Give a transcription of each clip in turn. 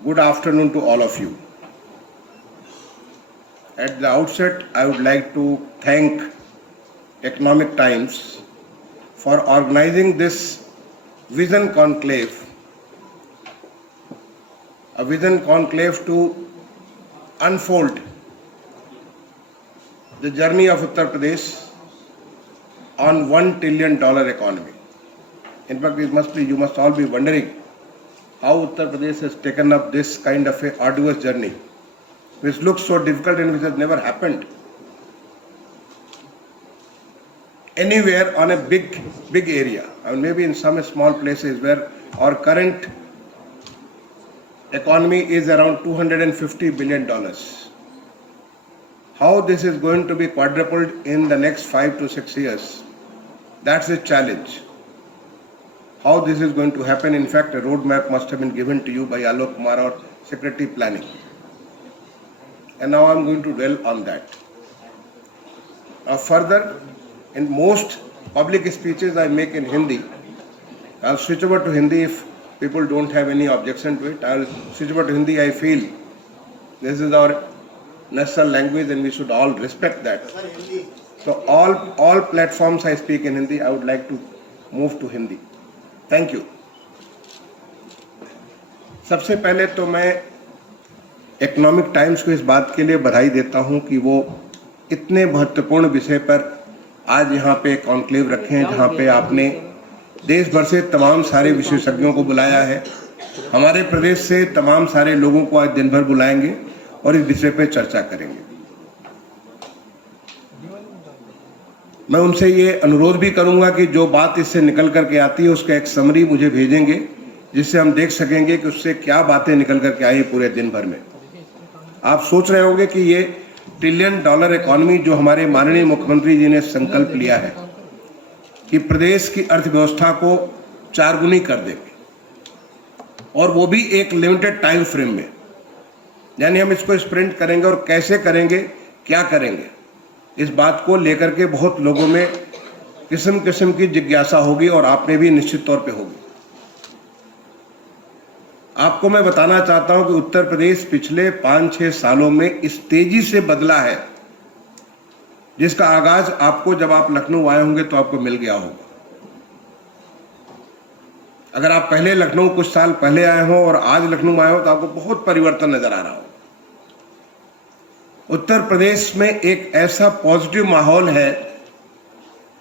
Good afternoon to all of you. At the outset, I would like to thank Economic Times for organizing this Vision Conclave, a Vision Conclave to unfold the journey of Uttar Pradesh on $1 trillion economy. In fact, you must all be wondering how Uttar Pradesh has taken up this kind of a arduous journey, which looks so difficult and which has never happened anywhere on a big area. I mean, maybe in some small places where our current economy is around $250 billion. How this is going to be quadrupled in the next 5 to 6 years, that's a challenge. How this is going to happen, in fact, a roadmap must have been given to you by Alok Kumar, our Secretary Planning. And now I'm going to dwell on that. Further, in most public speeches I make in Hindi. I'll switch over to Hindi if people don't have any objection to it. I'll switch over to Hindi. I feel this is our national language and we should all respect that. So all platforms I speak in Hindi, I would like to move to Hindi. Thank you. सबसे पहले तो मैं economic times को इस बात के लिए बधाई देता हूं कि वो इतने महत्वपूर्ण विषय पर आज यहाँ पे कॉन्क्लेव रखे हैं, जहाँ पे आपने देश भर से तमाम सारे विशेषज्ञों को बुलाया है। हमारे प्रदेश से तमाम सारे लोगों को आज दिन भर बुलाएंगे और इस विषय पे चर्चा करेंगे। मैं उनसे ये अनुरोध भी करूंगा कि जो बात इससे निकल करके आती है उसका एक समरी मुझे भेजेंगे, जिससे हम देख सकेंगे कि उससे क्या बातें निकल करके आई पूरे दिन भर में। आप सोच रहे होंगे कि ये $1 ट्रिलियन इकोनॉमी जो हमारे माननीय मुख्यमंत्री जी ने संकल्प लिया है कि प्रदेश की अर्थव्यवस्था को 4 गुनी कर देंगे, और वो भी एक लिमिटेड टाइम फ्रेम में, यानी हम इसको स्प्रिंट करेंगे और कैसे करेंगे, क्या करेंगे, इस बात को लेकर के बहुत लोगों में किस्म किस्म की जिज्ञासा होगी और आप में भी निश्चित तौर पे होगी। आपको मैं बताना चाहता हूं कि उत्तर प्रदेश पिछले 5-6 सालों में इस तेजी से बदला है जिसका आगाज आपको जब आप लखनऊ आए होंगे तो आपको मिल गया होगा। अगर आप पहले लखनऊ कुछ साल पहले आए हो और आज लखनऊ आए हो तो आपको बहुत परिवर्तन नजर आ रहा हो। उत्तर प्रदेश में एक ऐसा पॉजिटिव माहौल है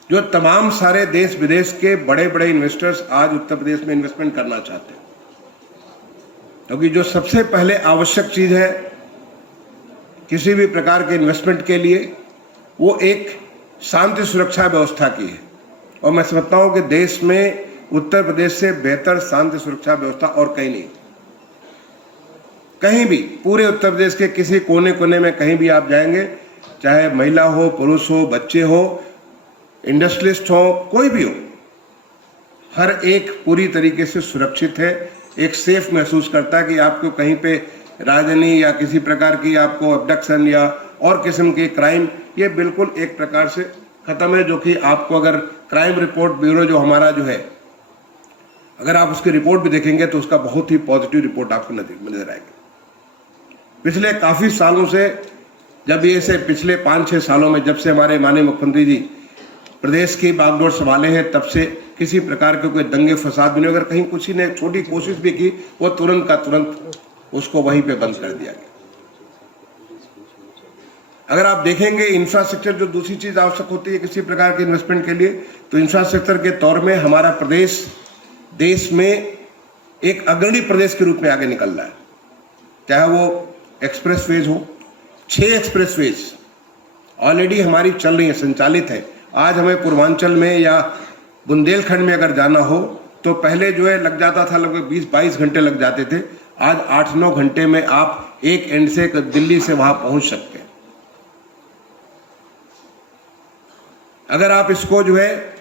जो तमाम सारे देश विदेश के बड़े बड़े इन्वेस्टर्स आज उत्तर प्रदेश में इन्वेस्टमेंट करना चाहते हैं, क्योंकि जो सबसे पहले आवश्यक चीज है किसी भी प्रकार के इन्वेस्टमेंट के लिए वो एक शांति सुरक्षा व्यवस्था की है। और मैं समझता हूं कि देश में उत्तर प्रदेश से बेहतर शांति सुरक्षा व्यवस्था और कहीं नहीं। कहीं भी पूरे उत्तर प्रदेश के किसी कोने कोने में कहीं भी आप जाएंगे, चाहे महिला हो, पुरुष हो, बच्चे हो, इंडस्ट्रियलिस्ट हो, कोई भी हो, हर एक पूरी तरीके से सुरक्षित है, एक सेफ महसूस करता है कि आपको कहीं पे राजनी या किसी प्रकार की आपको अबडक्शन या और किस्म के क्राइम, ये बिल्कुल एक प्रकार से खत्म है। जो कि आपको अगर क्राइम रिपोर्ट ब्यूरो जो हमारा जो है, अगर आप उसकी रिपोर्ट भी देखेंगे तो उसका बहुत ही पॉजिटिव रिपोर्ट आपको नजर आएगी। पिछले काफी सालों से, जब ये से पिछले 5-6 सालों में जब से हमारे माननीय मुख्यमंत्री जी प्रदेश की बागडोर संभाले हैं, तब से किसी प्रकार के कोई दंगे फसाद भी नहीं। अगर कहीं किसी ने छोटी कोशिश भी की, वो तुरंत का तुरंत उसको वहीं पे बंद कर दिया गया। अगर आप देखेंगे इंफ्रास्ट्रक्चर, जो दूसरी चीज आवश्यक होती है किसी प्रकार के इन्वेस्टमेंट के लिए, तो इंफ्रास्ट्रक्चर के तौर में हमारा प्रदेश देश में एक अग्रणी प्रदेश के रूप में आगे निकल रहा है। चाहे वो एक्सप्रेसवेज हो, 6 एक्सप्रेसवेज ऑलरेडी हमारी चल रही है, संचालित है। आज हमें पूर्वांचल में या बुंदेलखंड में अगर जाना हो तो पहले जो है लग जाता था, लगभग 20-22 घंटे लग जाते थे। आज 8-9 घंटे में आप एक एंड से दिल्ली से वहां पहुंच सकते हैं। अगर आप इसको जो है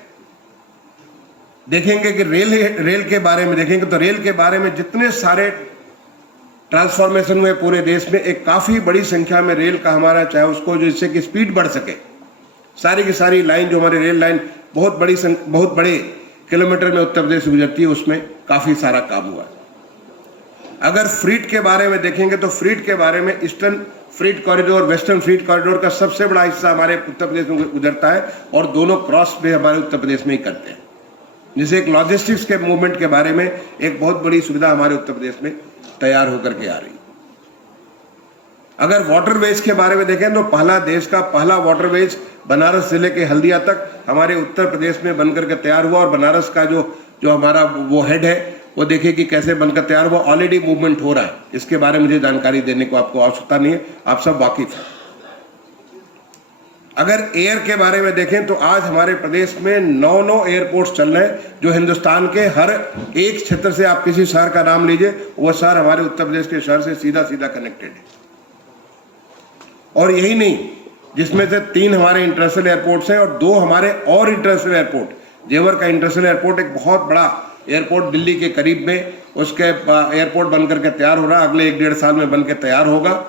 देखेंगे कि रेल के बारे में देखेंगे तो रेल के बारे में जितने सारे ट्रांसफॉर्मेशन हुए पूरे देश में, एक काफी बड़ी संख्या में रेल का हमारा, चाहे उसको जो इससे कि स्पीड बढ़ सके, सारी की सारी लाइन जो हमारी रेल लाइन बहुत बड़े किलोमीटर में उत्तर प्रदेश से गुजरती है, उसमें काफी सारा काम हुआ है। अगर फ्रीट के बारे में देखेंगे तो फ्रीट के बारे में ईस्टर्न फ्रीट कॉरिडोर, वेस्टर्न फ्रीट कॉरिडोर का सबसे बड़ा हिस्सा हमारे उत्तर प्रदेश में गुजरता है और दोनों क्रॉस भी हमारे उत्तर प्रदेश में ही करते हैं, जिसे एक लॉजिस्टिक्स के मूवमेंट के बारे में एक बहुत बड़ी सुविधा हमारे उत्तर प्रदेश में तैयार होकर के आ रही है। अगर वाटरवेज के बारे में देखें तो देश का पहला वाटरवेज बनारस जिले के हल्दिया तक हमारे उत्तर प्रदेश में बनकर के तैयार हुआ और बनारस का जो हमारा वो हेड है वो देखिए कि कैसे बनकर तैयार हुआ। ऑलरेडी मूवमेंट हो रहा है, इसके बारे में मुझे जानकारी देने को आपको आवश्यकता नहीं है, आप सब वाकिफ हैं। अगर एयर के बारे में देखें तो आज हमारे प्रदेश में 9 एयरपोर्ट्स चल रहे हैं, जो हिंदुस्तान के हर एक क्षेत्र से, आप किसी शहर का नाम लीजिए, वो शहर हमारे उत्तर प्रदेश के शहर से सीधा सीधा कनेक्टेड है। और यही नहीं, जिसमें से 3 हमारे इंटरनेशनल एयरपोर्ट्स हैं और 2 हमारे और इंटरनेशनल एयरपोर्ट, जेवर का इंटरनेशनल एयरपोर्ट एक बहुत बड़ा एयरपोर्ट दिल्ली के करीब में, उसके एयरपोर्ट बनकर के तैयार हो रहा है, अगले 1-1.5 साल में बनकर तैयार होगा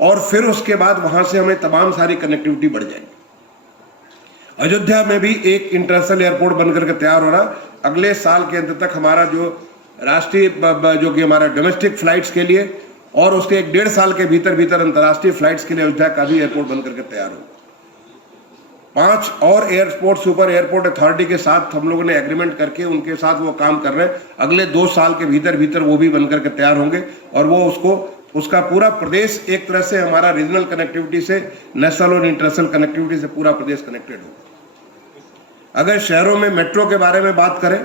और फिर उसके बाद वहां से हमें तमाम सारी कनेक्टिविटी बढ़ जाएगी। अयोध्या में भी एक इंटरनेशनल एयरपोर्ट बनकर के तैयार हो रहा है, अगले साल के अंत तक हमारा जो राष्ट्रीय जो कि हमारा डोमेस्टिक फ्लाइट्स के लिए और उसके 1-1.5 साल के भीतर अंतर्राष्ट्रीय फ्लाइट्स के लिए अयोध्या का भी एयरपोर्ट बनकर के तैयार होगा। 5 और एयरपोर्ट सुपर एयरपोर्ट अथॉरिटी के साथ हम लोगों ने एग्रीमेंट करके उनके साथ वो काम कर रहे हैं, अगले 2 साल के भीतर वो भी बनकर के तैयार होंगे और वो उसका पूरा प्रदेश एक तरह से हमारा रीजनल कनेक्टिविटी से नेशनल और इंटरनेशनल कनेक्टिविटी से पूरा प्रदेश कनेक्टेड होगा। अगर शहरों में मेट्रो के बारे में बात करें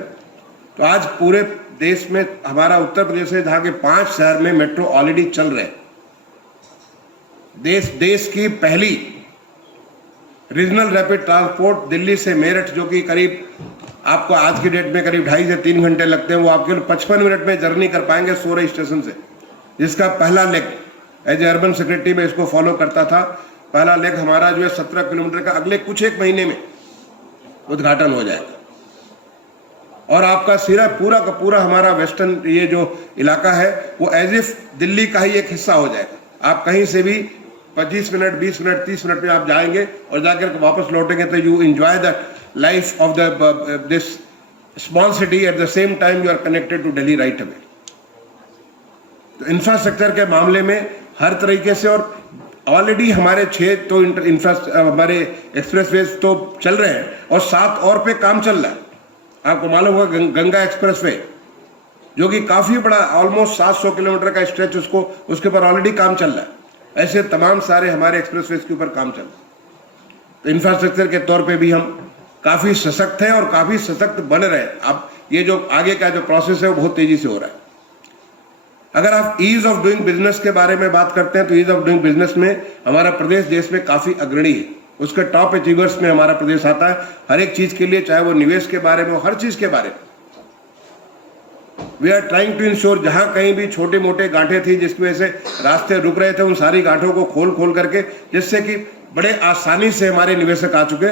तो आज पूरे देश में हमारा उत्तर प्रदेश है जहां के 5 शहर में मेट्रो ऑलरेडी चल रहे हैं। देश की पहली रीजनल रैपिड ट्रांसपोर्ट दिल्ली से मेरठ, जो कि करीब आपको आज की डेट में करीब 2.5 से 3 घंटे लगते हैं, वो आप केवल 55 मिनट में जर्नी कर पाएंगे सोरे स्टेशन से, जिसका पहला लेग एज अर्बन सेक्रेटरी में इसको फॉलो करता था। पहला लेग हमारा जो है 17 किलोमीटर का अगले कुछ एक महीने में उद्घाटन हो जाएगा और आपका सिरा पूरा का पूरा हमारा वेस्टर्न ये जो इलाका है वो एज इफ दिल्ली का ही एक हिस्सा हो जाएगा। आप कहीं से भी 25 मिनट, 20 मिनट, 30 मिनट में आप जाएंगे और जाकर वापस लौटेंगे तो you enjoy the life of this small city, at the same time you are connected to Delhi right away. तो इंफ्रास्ट्रक्चर के मामले में हर तरीके से, और ऑलरेडी हमारे 6 तो हमारे एक्सप्रेसवेज तो चल रहे हैं और 7 और पे काम चल रहा है। आपको मालूम होगा गंगा एक्सप्रेसवे जो कि काफी बड़ा ऑलमोस्ट 700 किलोमीटर का स्ट्रेच, उसके ऊपर ऑलरेडी काम चल रहा है। ऐसे तमाम सारे हमारे एक्सप्रेसवेज के ऊपर काम चल रहा है। तो इंफ्रास्ट्रक्चर के तौर पे भी हम काफी सशक्त हैं और काफी सशक्त बन रहे हैं। अब ये जो आगे का जो प्रोसेस है वो बहुत तेजी से हो रहा है। अगर आप ईज ऑफ डूइंग बिजनेस के बारे में बात करते हैं तो ईज ऑफ डूइंग बिजनेस में हमारा प्रदेश देश में काफी अग्रणी है, उसके टॉप अचीवर्स में हमारा प्रदेश आता है हर एक चीज के लिए, चाहे वो निवेश के बारे में हो, हर चीज के बारे में। We are trying to ensure जहां कहीं भी छोटे मोटे गांठें थी जिसकी वजह से रास्ते रुक रहे थे, उन सारी गांठों को खोल करके, जिससे कि बड़े आसानी से हमारे निवेशक आ चुके।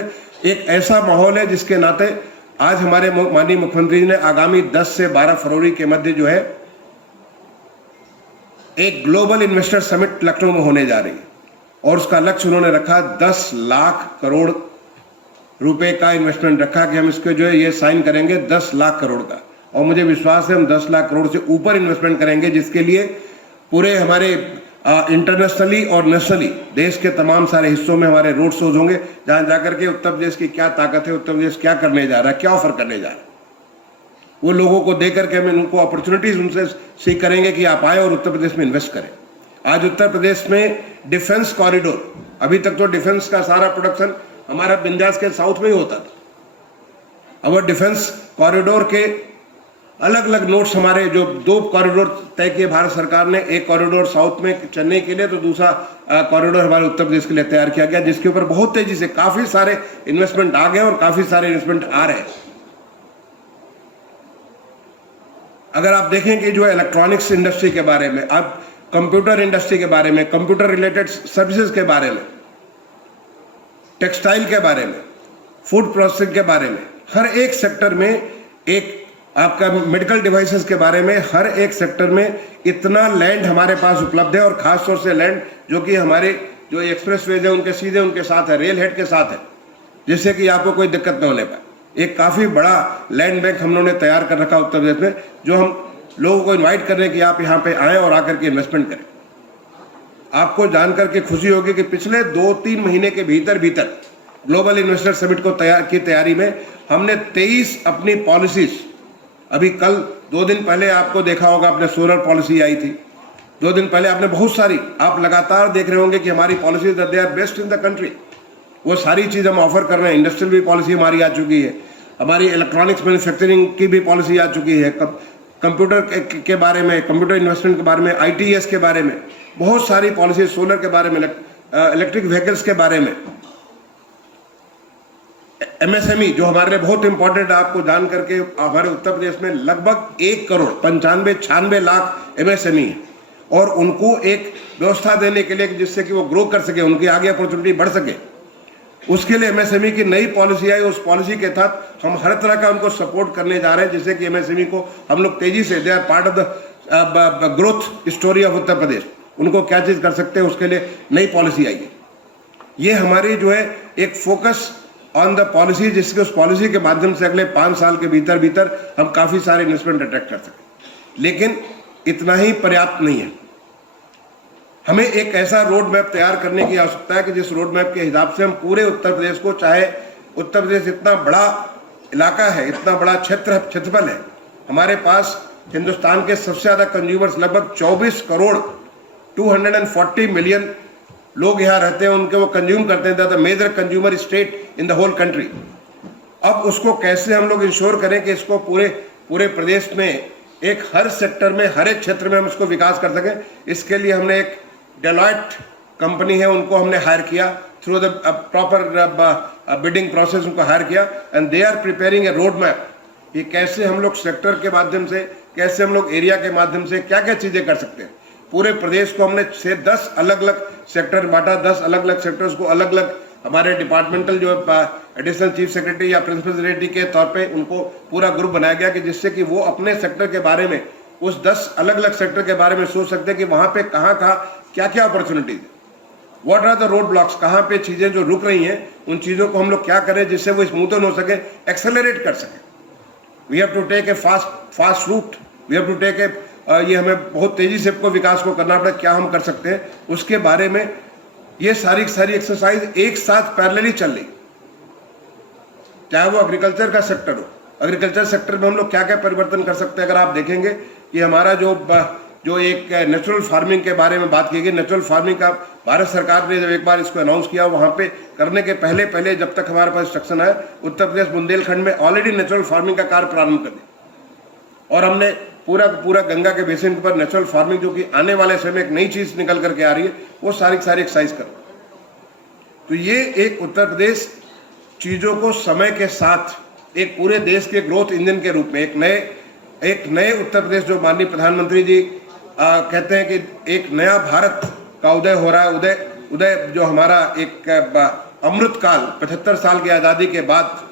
एक ऐसा माहौल है जिसके नाते आज हमारे माननीय मुख्यमंत्री जी ने आगामी 10 से 12 फरवरी के मध्य जो है एक ग्लोबल इन्वेस्टर समिट लखनऊ में होने जा रही है और उसका लक्ष्य उन्होंने रखा 10 लाख करोड़ रुपए का इन्वेस्टमेंट रखा कि हम इसके जो है ये साइन करेंगे 10 लाख करोड़ का, और मुझे विश्वास है हम 10 लाख करोड़ से ऊपर इन्वेस्टमेंट करेंगे, जिसके लिए पूरे हमारे इंटरनेशनली और नेशनली देश के तमाम सारे हिस्सों में हमारे रोड शोज होंगे, जहां जाकर के उत्तर प्रदेश की क्या ताकत है, उत्तर प्रदेश क्या करने जा रहा है, क्या ऑफर करने जा रहा है, वो लोगों को देकर के हम उनको अपॉर्चुनिटीज उनसे सीख करेंगे कि आप आए और उत्तर प्रदेश में इन्वेस्ट करें। आज उत्तर प्रदेश में डिफेंस कॉरिडोर, अभी तक तो डिफेंस का सारा प्रोडक्शन हमारा विंध्याचल के साउथ में ही होता था। अब डिफेंस कॉरिडोर के अलग अलग नोट्स हमारे जो 2 कॉरिडोर तय किए भारत सरकार ने, एक कॉरिडोर साउथ में चेन्नई के लिए तो दूसरा कॉरिडोर हमारे उत्तर प्रदेश के लिए तैयार किया गया, जिसके ऊपर बहुत तेजी से काफी सारे इन्वेस्टमेंट आ गए और काफी सारे इन्वेस्टमेंट आ रहे हैं। अगर आप देखें कि जो इलेक्ट्रॉनिक्स इंडस्ट्री के बारे में, अब कंप्यूटर इंडस्ट्री के बारे में, कंप्यूटर रिलेटेड सर्विसेज के बारे में, टेक्सटाइल के बारे में, फूड प्रोसेसिंग के बारे में, हर एक सेक्टर में, एक आपका मेडिकल डिवाइसेस के बारे में, हर एक सेक्टर में इतना लैंड हमारे पास उपलब्ध है, और खास तौर से लैंड जो कि हमारे जो एक्सप्रेसवेज है उनके सीधे उनके साथ है, रेल हेड के साथ है, जिससे कि आपको कोई दिक्कत न होने पाए। एक काफी बड़ा लैंड बैंक हम लोगों ने तैयार कर रखा उत्तर प्रदेश में, जो हम लोगों को इनवाइट कर रहे हैं कि आप यहाँ पे आएँ और आकर के इन्वेस्टमेंट करें। आपको जानकर के खुशी होगी कि पिछले 2-3 महीने के भीतर भीतर ग्लोबल इन्वेस्टर समिट को तैयारी में हमने 23 अपनी पॉलिसीज, अभी कल 2 दिन पहले आपको देखा होगा, आपने सोलर पॉलिसी आई थी, 2 दिन पहले आपने बहुत सारी, आप लगातार देख रहे होंगे कि हमारी policies they are best in the country. वो सारी चीज़ हम ऑफर कर रहे हैं। इंडस्ट्रियल भी पॉलिसी हमारी आ चुकी है, हमारी इलेक्ट्रॉनिक्स मैन्युफैक्चरिंग की भी पॉलिसी आ चुकी है, कंप्यूटर के बारे में, कंप्यूटर इन्वेस्टमेंट के बारे में, ITS के बारे में, बहुत सारी पॉलिसी, सोलर के बारे में, इलेक्ट्रिक व्हीकल्स के बारे में, MSME जो हमारे लिए बहुत इंपॉर्टेंट है। आपको जान करके हमारे उत्तर प्रदेश में लगभग 1,95,96 लाख MSME है और उनको एक व्यवस्था देने के लिए जिससे कि वो ग्रो कर सके, उनकी आगे अपॉर्चुनिटी बढ़ सके, उसके लिए MSME की नई पॉलिसी आई। उस पॉलिसी के तहत हम हर तरह का उनको सपोर्ट करने जा रहे हैं जिससे कि MSME को हम लोग तेजी से, they are part of the growth story of Uttar Pradesh, उनको क्या चीज़ कर सकते हैं उसके लिए नई पॉलिसी आई है। ये हमारी जो है एक फोकस ऑन द पॉलिसी, जिसके उस पॉलिसी के माध्यम से अगले 5 साल के भीतर भीतर हम काफ़ी सारे इन्वेस्टमेंट अट्रैक्ट कर सकें। लेकिन इतना ही पर्याप्त नहीं है, हमें एक ऐसा रोड मैप तैयार करने की आवश्यकता है कि जिस रोड मैप के हिसाब से हम पूरे उत्तर प्रदेश को, चाहे उत्तर प्रदेश इतना बड़ा इलाका है, इतना बड़ा क्षेत्रफल है, हमारे पास हिंदुस्तान के सबसे ज़्यादा कंज्यूमर्स, लगभग 24 करोड़ 240 मिलियन लोग यहाँ रहते हैं, उनके वो कंज्यूम करते हैं, the major consumer state in the whole country. अब उसको कैसे हम लोग इंश्योर करें कि इसको पूरे प्रदेश में एक हर सेक्टर में, हर एक क्षेत्र में हम इसको विकास कर सकें। इसके लिए हमने एक डेलॉयट कंपनी है, उनको हमने हायर किया, through the proper bidding process उनको हायर किया, and they are preparing a road map कि कैसे हम लोग सेक्टर के माध्यम से, कैसे हम लोग एरिया के माध्यम से क्या क्या चीज़ें कर सकते हैं। पूरे प्रदेश को हमने 10 अलग अलग सेक्टर बांटा, 10 अलग अलग सेक्टर्स को अलग अलग हमारे डिपार्टमेंटल जो एडिशनल चीफ सेक्रेटरी या प्रिंसिपल सेक्रेटरी के तौर पे उनको पूरा ग्रुप बनाया गया कि जिससे कि वो अपने सेक्टर के बारे में, उस 10 अलग अलग सेक्टर के बारे में सोच सकते हैं कि वहाँ पे कहाँ क्या क्या opportunities, what are the road blocks, कहाँ पे चीज़ें जो रुक रही हैं उन चीज़ों को हम लोग क्या करें जिससे वो स्मूथन हो सके, एक्सेलरेट कर सके। We have to take a fast route, we have to take a, ये हमें बहुत तेज़ी से आपको विकास को करना पड़ेगा, क्या हम कर सकते हैं उसके बारे में। ये सारी एक्सरसाइज एक साथ पैरेलली चल रही, चाहे वो एग्रीकल्चर का सेक्टर हो, एग्रीकल्चर सेक्टर में हम लोग क्या क्या परिवर्तन कर सकते हैं। अगर आप देखेंगे कि हमारा जो एक नेचुरल फार्मिंग के बारे में बात की गई, नेचुरल फार्मिंग का भारत सरकार ने जब एक बार इसको अनाउंस किया, वहाँ पे करने के पहले जब तक हमारे पास इंस्ट्रक्शन आया, उत्तर प्रदेश बुंदेलखंड में ऑलरेडी नेचुरल फार्मिंग का कार्य प्रारंभ कर दिया और हमने पूरा गंगा के बेसिन पर नेचुरल फार्मिंग, जो कि आने वाले समय में एक नई चीज निकल करके आ रही है, वो सारी एक्सरसाइज कर। तो ये एक उत्तर प्रदेश चीजों को समय के साथ एक पूरे देश के ग्रोथ इंजन के रूप में एक नए उत्तर प्रदेश, जो माननीय प्रधानमंत्री जी कहते हैं कि एक नया भारत का उदय हो रहा है, उदय जो हमारा एक अमृत काल, 75 साल की आज़ादी के बाद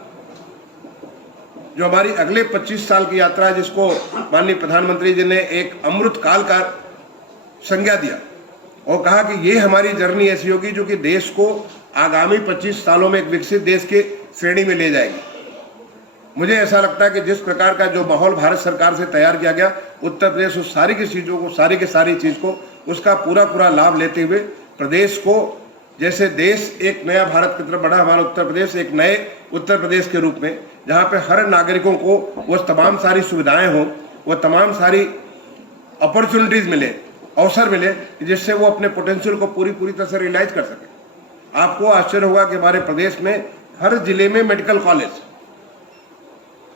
जो हमारी अगले 25 साल की यात्रा है, जिसको माननीय प्रधानमंत्री जी ने एक अमृत काल का संज्ञा दिया और कहा कि ये हमारी जर्नी ऐसी होगी जो कि देश को आगामी 25 सालों में एक विकसित देश के श्रेणी में ले जाएगी। मुझे ऐसा लगता है कि जिस प्रकार का जो माहौल भारत सरकार से तैयार किया गया, उत्तर प्रदेश उस सारी की चीज़ों को, सारी चीज़ को, उसका पूरा लाभ लेते हुए प्रदेश को, जैसे देश एक नया भारत की तरफ बढ़ा, हमारा उत्तर प्रदेश एक नए उत्तर प्रदेश के रूप में, जहाँ पे हर नागरिकों को वो तमाम सारी सुविधाएं हों, वो तमाम सारी अपॉर्चुनिटीज़ मिले, अवसर मिले, जिससे वो अपने पोटेंशियल को पूरी तरह से रियलाइज कर सके। आपको आश्चर्य होगा कि हमारे प्रदेश में हर जिले में मेडिकल कॉलेज,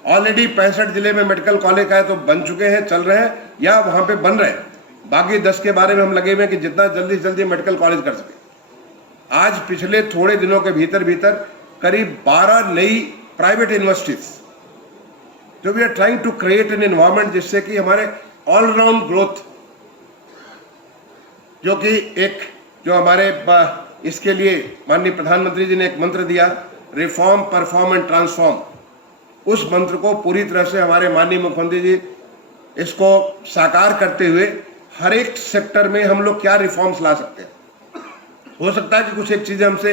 ऑलरेडी 65 जिले में मेडिकल कॉलेज का है, तो बन चुके हैं, चल रहे हैं या वहाँ पे बन रहे हैं। बाकी 10 के बारे में हम लगे हुए हैं कि जितना जल्दी से जल्दी मेडिकल कॉलेज कर सके। आज पिछले थोड़े दिनों के भीतर करीब 12 नई प्राइवेट यूनिवर्सिटीज, जो we are trying to create an environment जिससे कि हमारे ऑलराउंड ग्रोथ, जो कि एक जो हमारे इसके लिए माननीय प्रधानमंत्री जी ने एक मंत्र दिया, रिफॉर्म, परफॉर्म एंड ट्रांसफॉर्म, उस मंत्र को पूरी तरह से हमारे माननीय मुख्यमंत्री जी इसको साकार करते हुए हर एक सेक्टर में हम लोग क्या रिफॉर्म्स ला सकते हैं। हो सकता है कि कुछ एक चीजें हमसे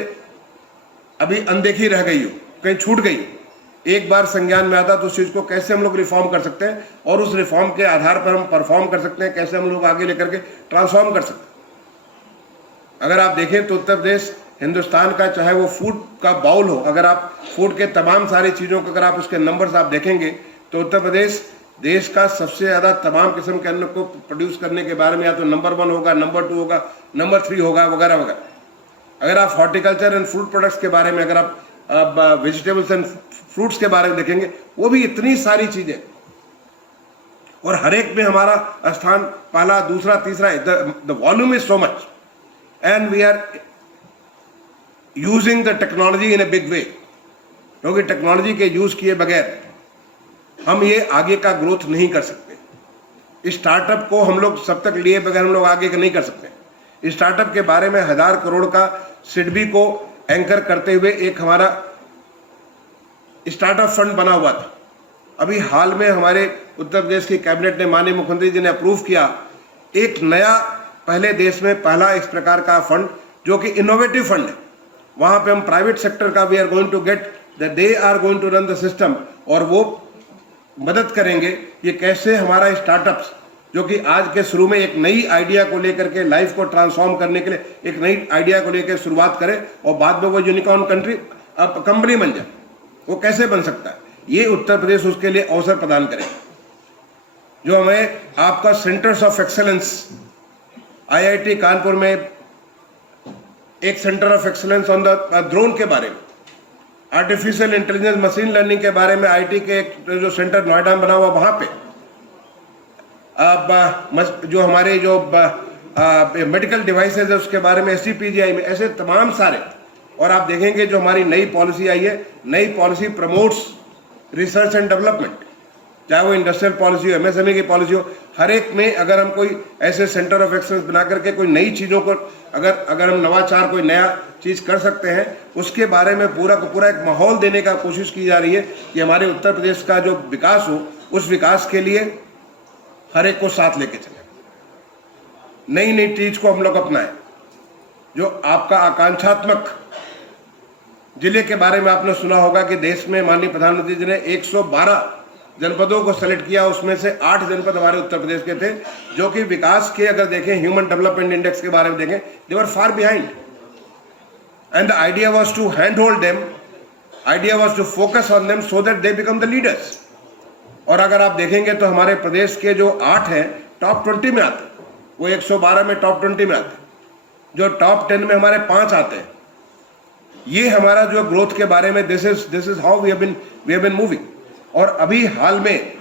अभी अनदेखी रह गई हो, कहीं छूट गई, एक बार संज्ञान में आता तो उस चीज़ को कैसे हम लोग रिफॉर्म कर सकते हैं और उस रिफॉर्म के आधार पर हम परफॉर्म कर सकते हैं, कैसे हम लोग आगे लेकर के ट्रांसफॉर्म कर सकते हैं। अगर आप देखें तो उत्तर प्रदेश हिंदुस्तान का, चाहे वो फूड का बाउल हो, अगर आप फूड के तमाम सारी चीज़ों को अगर आप उसके नंबर्स आप देखेंगे तो उत्तर प्रदेश देश का सबसे ज़्यादा तमाम किस्म के अन्न को प्रोड्यूस करने के बारे में या तो नंबर 1 होगा, नंबर 2 होगा, नंबर 3 होगा, वगैरह वगैरह। अगर आप हॉर्टिकल्चर एंड फ्रूट प्रोडक्ट्स के बारे में, अगर आप वेजिटेबल्स एंड फ्रूट्स के बारे में देखेंगे, वो भी इतनी सारी चीज़ें, और हर एक में हमारा स्थान पहला, दूसरा, तीसरा है। The volume is so much and we are using the technology in a big way, क्योंकि टेक्नोलॉजी के यूज किए बगैर हम ये आगे का ग्रोथ नहीं कर सकते। स्टार्टअप को हम लोग सब तक लिए बगैर हम लोग आगे का नहीं कर सकते। स्टार्टअप के बारे में 1000 करोड़ का सिडबी को एंकर करते हुए एक हमारा स्टार्टअप फंड बना हुआ था। अभी हाल में हमारे उत्तर प्रदेश की कैबिनेट ने, माननीय मुख्यमंत्री जी ने अप्रूव किया एक नया, पहले देश में पहला इस प्रकार का फंड जो कि इनोवेटिव फंड है। वहां पे हम प्राइवेट सेक्टर का we are going to get that they are going to run the system, और वो मदद करेंगे कि कैसे हमारा स्टार्टअप्स जो कि आज के शुरू में एक नई आइडिया को लेकर के लाइफ को ट्रांसफॉर्म करने के लिए एक नई आइडिया को लेकर शुरुआत करे और बाद में वो यूनिकॉर्न कंपनी बन जाए, वो कैसे बन सकता है, ये उत्तर प्रदेश उसके लिए अवसर प्रदान करे। जो हमें आपका centres of excellence, IIT Kanpur में एक centre of excellence on the drone के बारे में, आर्टिफिशियल इंटेलिजेंस मशीन लर्निंग के बारे में IT के एक जो सेंटर नोएडा में बना हुआ, वहाँ पे अब जो हमारे जो मेडिकल डिवाइसेज है उसके बारे में SCPGI में, ऐसे तमाम सारे। और आप देखेंगे जो हमारी नई पॉलिसी आई है, नई policy promotes research and development, चाहे वो इंडस्ट्रियल पॉलिसी हो, MSME की पॉलिसी हो, हर एक में अगर हम कोई ऐसे सेंटर ऑफ एक्सेलेंस बना करके कोई नई चीज़ों को अगर हम नवाचार, कोई नया चीज़ कर सकते हैं, उसके बारे में पूरा का पूरा एक माहौल देने का कोशिश की जा रही है कि हमारे उत्तर प्रदेश का जो विकास हो, उस विकास के लिए हर एक को साथ लेके चले, नई नई चीज को हम लोग अपनाएं। जो आपका आकांक्षात्मक जिले के बारे में आपने सुना होगा कि देश में माननीय प्रधानमंत्री जी ने 112 जनपदों को सेलेक्ट किया, उसमें से 8 जनपद हमारे उत्तर प्रदेश के थे जो कि विकास के, अगर देखें ह्यूमन डेवलपमेंट इंडेक्स के बारे में देखें, they were far behind and the idea was to hand hold them, idea was to focus on them so that they become the leaders. और अगर आप देखेंगे तो हमारे प्रदेश के जो 8 हैं टॉप 20 में आते, वो 112 में टॉप 20 में आते, जो टॉप 10 में हमारे 5 आते हैं। ये हमारा जो ग्रोथ के बारे में this is how we have been moving. और अभी हाल में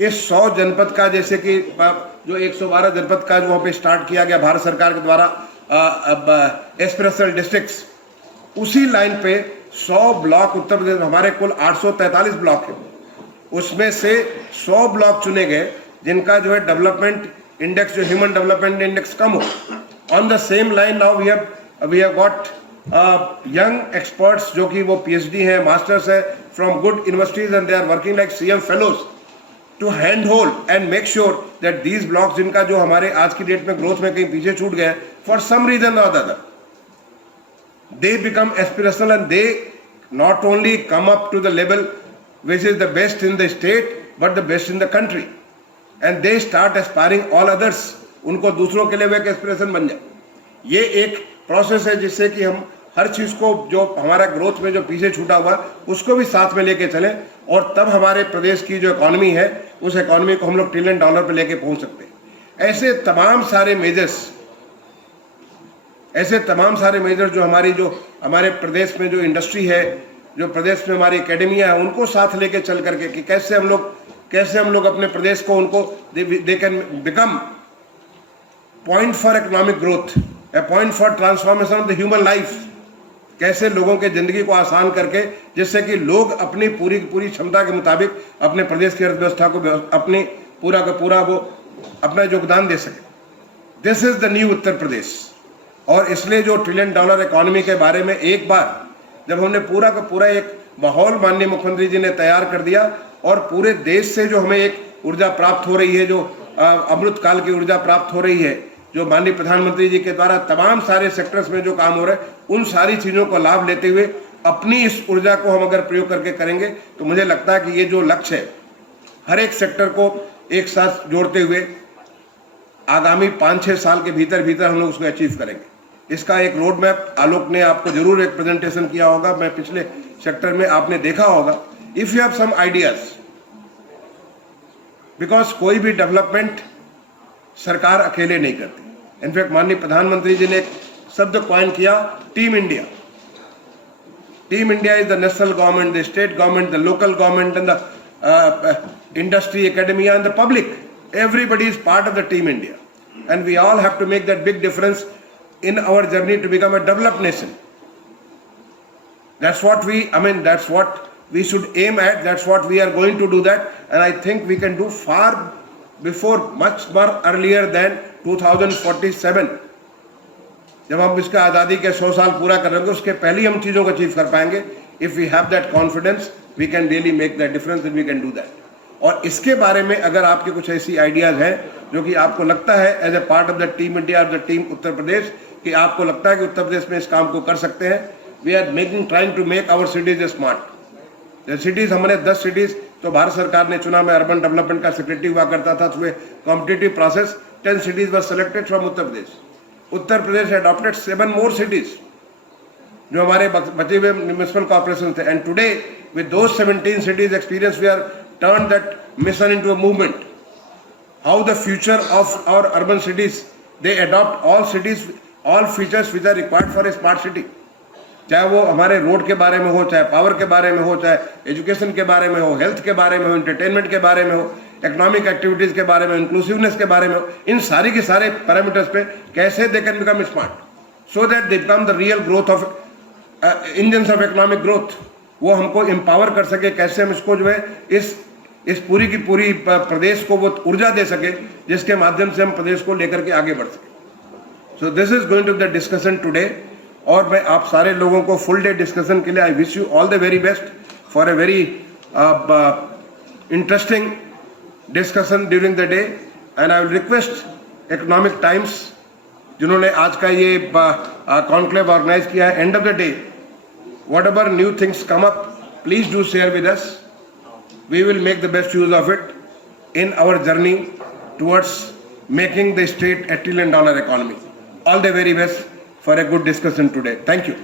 इस 100 जनपद का, जैसे कि जो 112 जनपद का जो वहाँ पे स्टार्ट किया गया भारत सरकार के द्वारा एस्पिरेशनल डिस्ट्रिक्ट्स, उसी लाइन पे 100 ब्लॉक उत्तर प्रदेश, हमारे कुल 843 ब्लॉक है, उसमें से 100 ब्लॉक चुने गए जिनका जो है डेवलपमेंट इंडेक्स, जो ह्यूमन डेवलपमेंट इंडेक्स कम हो। On the same line now we have got young experts जो कि वो PhD हैं, मास्टर्स है from good universities and they are working like CM fellows to hand hold and make sure that these blocks, जिनका जो हमारे आज की डेट में ग्रोथ में कहीं पीछे छूट गए फॉर सम रीजन और other, they become aspirational and they not only come up to the level which is the best in the state but the best in the country and they start aspiring all others, उनको दूसरों के लिए वो एक aspiration बन जाए। ये एक प्रोसेस है जिससे कि हम हर चीज़ को, जो हमारा ग्रोथ में जो पीछे छूटा हुआ, उसको भी साथ में लेके चलें और तब हमारे प्रदेश की जो इकोनॉमी है, उस इकोनॉमी को हम लोग $1 ट्रिलियन पे लेके पहुंच सकते हैं। ऐसे तमाम सारे मेजर्स जो हमारे प्रदेश में जो इंडस्ट्री है, जो प्रदेश में हमारी एकेडमियाँ हैं, उनको साथ लेके चल करके कि कैसे हम लोग अपने प्रदेश को, उनको they can become point for economic growth, A point for transformation of the human life. कैसे लोगों के जिंदगी को आसान करके, जिससे कि लोग अपनी पूरी क्षमता के मुताबिक अपने प्रदेश की अर्थव्यवस्था को अपनी पूरा का पूरा वो अपना योगदान दे सके। This is the new Uttar Pradesh. और इसलिए जो $1 ट्रिलियन इकोनॉमी के बारे में एक बार जब हमने पूरा का पूरा एक माहौल माननीय मुख्यमंत्री जी ने तैयार कर दिया और पूरे देश से जो हमें एक ऊर्जा प्राप्त हो रही है, जो अमृत काल की ऊर्जा प्राप्त हो रही है, जो माननीय प्रधानमंत्री जी के द्वारा तमाम सारे सेक्टर्स में जो काम हो रहे हैं, उन सारी चीज़ों को लाभ लेते हुए अपनी इस ऊर्जा को हम अगर प्रयोग करके करेंगे तो मुझे लगता है कि ये जो लक्ष्य है हर एक सेक्टर को एक साथ जोड़ते हुए आगामी 5-6 साल के भीतर भीतर हम लोग उसको अचीव करेंगे। इसका एक रोड मैप आलोक ने आपको जरूर एक प्रेजेंटेशन किया होगा, मैं पिछले सेक्टर में आपने देखा होगा। If you have some ideas, because कोई भी डेवलपमेंट सरकार अकेले नहीं करती। इनफैक्ट माननीय प्रधानमंत्री जी ने एक शब्द कॉइन किया, team India. Team India is the national government, the state government, the local government and the industry, academia and the public. Everybody is part of the team India, and we all have to make that big difference in our journey to become a developed nation. That's what that's what we should aim at. That's what we are going to do that, and I think we can do far before, much more earlier than 2047. जब हम इसका आज़ादी के 100 साल पूरा करेंगे उसके पहले हम चीज़ों को अचीव कर पाएंगे। If we have that confidence, we can really make that difference and we can do that. और इसके बारे में अगर आपके कुछ ऐसी आइडियाज हैं जो कि आपको लगता है as a part of the team India और द टीम उत्तर प्रदेश कि आपको लगता है कि उत्तर प्रदेश में इस काम को कर सकते हैं, we are trying to make our cities smart. Cities हमारे 10 सिटीज तो भारत सरकार ने चुना, मैं अर्बन डेवलपमेंट का सेक्रेटरी हुआ करता था, through competitive process 10 cities were selected from Uttar Pradesh. Uttar Pradesh adopted 7 more cities जो हमारे बचे हुए म्युनिसिपल कॉर्पोरेशन थे, and today with those 17 cities experience we are turned that mission into a movement. How the future of our urban cities, they adopt all cities, all features which are required for a smart city. चाहे वो हमारे road के बारे में हो, चाहे power के बारे में हो, चाहे एजुकेशन के बारे में हो, हेल्थ के बारे में हो, एंटरटेनमेंट के बारे में हो, इकोनॉमिक एक्टिविटीज के बारे में, इंक्लूसिवनेस के बारे में हो, इन सारी के सारे पैरामीटर्स पे कैसे they can become smart so that they become the real growth of engines of economic growth. वो हमको एम्पावर कर सके, कैसे हम इसको जो है इस पूरी की पूरी प्रदेश को वो ऊर्जा दे सके जिसके माध्यम से हम प्रदेश को लेकर के आगे बढ़ सके। So this is going to the discussion today, और मैं आप सारे लोगों को फुल डे डिस्कशन के लिए I wish you all the very best for a very interesting discussion during the day. And I will request economic times जिन्होंने आज का ये कॉन्क्लेव ऑर्गेनाइज किया है, end of the day whatever new things come up, please do share with us. We will make the best use of it in our journey towards making the state $1 trillion economy. All the very best for a good discussion today. Thank you.